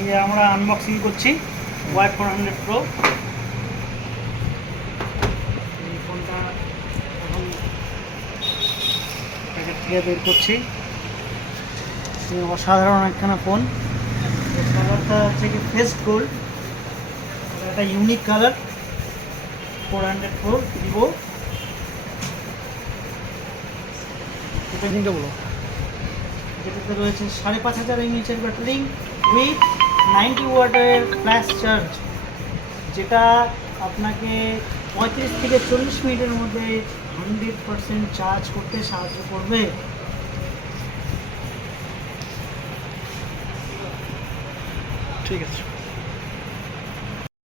এই যে আমরা আনবক্সিং করছি Y400 Pro। এই ফোনটা এখন প্যাকেট থেকে বের করছি। অসাধারণ একখানা ফোন। কালারটা হচ্ছে কি ফেস গোল্ড, একটা ইউনিক কালার। 400 Pro Vivo. ব্যাটারিটা বলো। যেটাতে রয়েছে 5500 mAh ব্যাটারি উইথ 90 ওয়াটের ফ্ল্যাশ চার্জ, যেটা আপনাকে 35 থেকে 40 মিনিটের মধ্যে 100% চার্জ করতে সাহায্য করবে। ঠিক আছে।